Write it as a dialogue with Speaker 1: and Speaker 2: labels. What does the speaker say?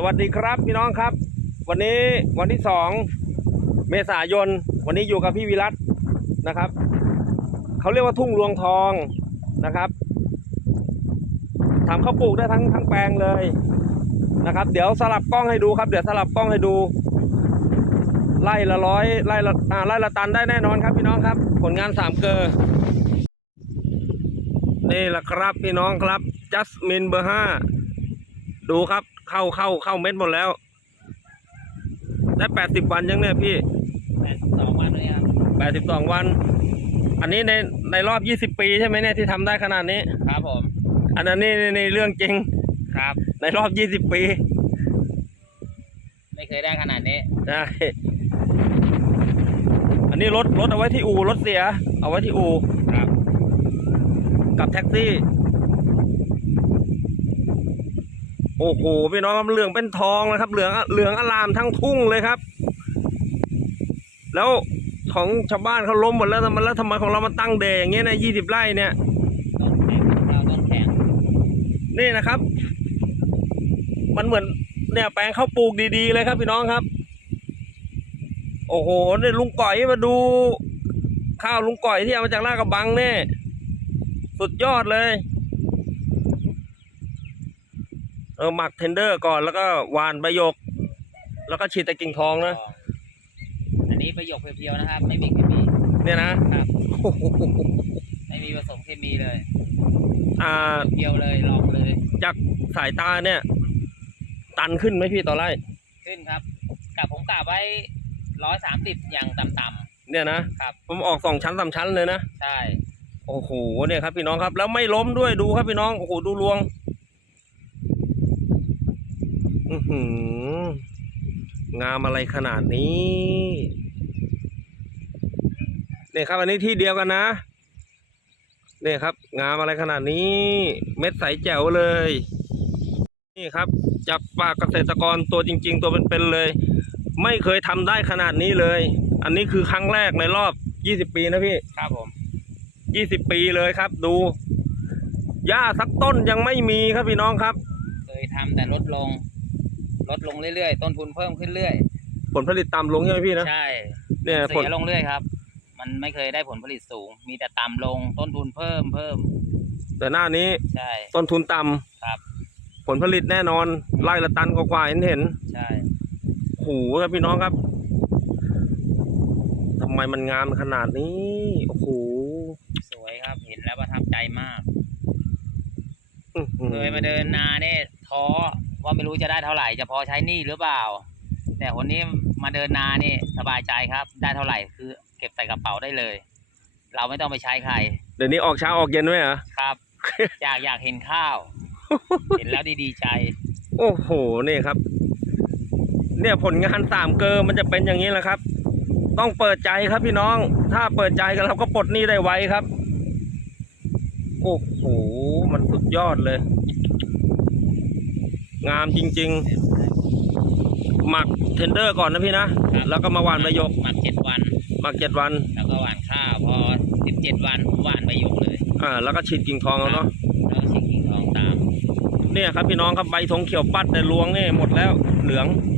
Speaker 1: สวัสดีครับพี่น้องครับ วันนี้วันที่สองเมษายน วันนี้อยู่กับพี่วิรัตนะครับเขาเรียกว่าทุ่งรวงทองนะครับทำข้าวปลูกได้ทั้งทั้งแปลงเลยนะครับ เดี๋ยวสลับกล้องให้ดูครับ เดี๋ยวสลับกล้องให้ดู ไล่ละร้อยไล่ละอ่าไล่ละตันได้แน่นอนครับ พี่น้องครับ ผลงานสามเกอร์นี่แหละครับพี่น้องครับจัสมินเบอร์ห้าดูครับ เข้าเข้าเข้าเม็ดหมดแล้ว ได้แปดสิบวันยังเนี่ยพี่
Speaker 2: แปดสิบสองวันเลยครับ
Speaker 1: แปดสิบสองวัน อันนี้ในในรอบยี่สิบปีใช่ไหมเนี่ยที่ทำได้ขนาดนี้
Speaker 2: ครับผม
Speaker 1: อันนั้นนี่นี่นี่เรื่องจริง
Speaker 2: ครับ
Speaker 1: ในรอบยี่สิบปี
Speaker 2: ไม่เคยได้ขนาดนี้
Speaker 1: ใช่ อันนี้รถรถเอาไว้ที่อู่รถเสีย เอาไว้ที่อู่
Speaker 2: ครับ
Speaker 1: กับแท็กซี่ โอ้โหพี่น้องเหลืองเป็นทองนะครับ เหลืองเหลืองอลามทั้งทุ่งเลยครับ แล้วของชาวบ้านเขาล้มหมดแล้วทำไมแล้วทำไมของเรามาตั้งเดย์อย่างเงี้ยในะยี่สิบไร่เนี่ยนี่นะครับ มันเหมือนเนี่ยแปลงข้าวปลูกดีๆเลยครับ พี่น้องครับ โอ้โหเนี่ยลุงก่อยมาดู ข้าวลุงก่อยที่เอามาจากลาดกระบังเนี่ยสุดยอดเลย เออหมักเทนเดอร์ก่อนแล้วก็หวานใบหยก แล้วก็ฉีดตะกิ่งทองนะ
Speaker 2: อันนี้ประโยคเพียวๆนะครับ ไม่มีเคมี
Speaker 1: เนี่ยนะครับ โอ้โห
Speaker 2: ไม่มีผสมเคมีเลย
Speaker 1: อ่า
Speaker 2: เพียวๆเลยลองเลย
Speaker 1: จากสายตาเนี่ย ตันขึ้นไหมพี่ต่อไร่
Speaker 2: ขึ้นครับกับผมกะไว้ร้อยสามสิบอย่างต่ำ
Speaker 1: เนี่ยนะครับ ผมออกสองชั้นสามชั้นเลยนะ
Speaker 2: ๆใช่
Speaker 1: โอ้โหเนี่ยครับพี่น้องครับ แล้วไม่ล้มด้วยดูครับพี่น้องโอ้โหดูรวง อือหืองามอะไรขนาดนี้เนี่ยครับ อันนี้ที่เดียวกันนะเนี่ยครับ งามอะไรขนาดนี้ เม็ดใสแจ๋วเลย นี่ครับจากปากเกษตรกรตัวจริง ๆ ตัวเป็นๆเลย ไม่เคยทำได้ขนาดนี้เลย อันนี้คือครั้งแรกในรอบ20ปีนะพี่
Speaker 2: ครับผม
Speaker 1: ยี่สิบปีเลยครับ ดูหญ้าสักต้นยังไม่มีครับพี่น้องครับ
Speaker 2: เคยทำแต่ลดลง ลดลงเรื่อยๆ ต้นทุนเพิ่มขึ้นเรื่อย
Speaker 1: ผลผลิตต่ำลงใช่ไหมพี่นะ
Speaker 2: ใช่
Speaker 1: เนี่ยผล
Speaker 2: เสียลงเรื่อยครับ มันไม่เคยได้ผลผลิตสูง มีแต่ต่ำลงต้นทุนเพิ่มเพิ่ม
Speaker 1: แต่หน้านี้
Speaker 2: ใช่
Speaker 1: ต้นทุนต่ำ
Speaker 2: ครับ
Speaker 1: ผลผลิตแน่นอนไร่ละตันกว่าๆเห็นเห็น
Speaker 2: ใช่
Speaker 1: โอ้โหครับพี่น้องครับทำไมมันงามขนาดนี้โอ้โห
Speaker 2: สวยครับเห็นแล้วประทับใจมาก
Speaker 1: อื้อหือ
Speaker 2: เคยมาเดินนาเนี่ย ท้อว่าไม่รู้จะได้เท่าไหร่จะพอใช้หนี้หรือเปล่า แต่คนนี้มาเดินนานี่สบายใจครับ ได้เท่าไหร่คือ เก็บใส่กระเป๋าได้เลย เราไม่ต้องไปใช้ใคร
Speaker 1: เดี๋ยวนี้ออกเช้าออกเย็นไหมเหรอ
Speaker 2: ครับ อยากอยากเห็นข้าว เห็นแล้วดีดีๆใจ
Speaker 1: โอ้โหนี่ครับ เนี่ยผลงานสามเกอร์มันจะเป็นอย่างนี้แหละครับ ต้องเปิดใจครับพี่น้อง ถ้าเปิดใจกันเราก็ปลดหนี้ได้ไวครับ โอ้โหมันสุดยอดเลย งามจริง ๆ หมักเทนเดอร์ก่อนนะพี่นะ
Speaker 2: ครับ
Speaker 1: แล้วก็มาหว่านใบหยก
Speaker 2: หมักเจ็ดวัน
Speaker 1: หมักเจ็ดวัน
Speaker 2: แล้วก็หว่านข้าวพอสิบเจ็ดวันผมหว่านใบหยกเลย
Speaker 1: อ่าแล้วก็ฉีดกิ่งทองเอาเนาะ
Speaker 2: แล้วก็ฉีกกิ่งทองตาม
Speaker 1: เนี่ยครับพี่น้องครับใบธงเขียวปัดแต่รวงนี่หมดแล้วเหลือง
Speaker 2: ค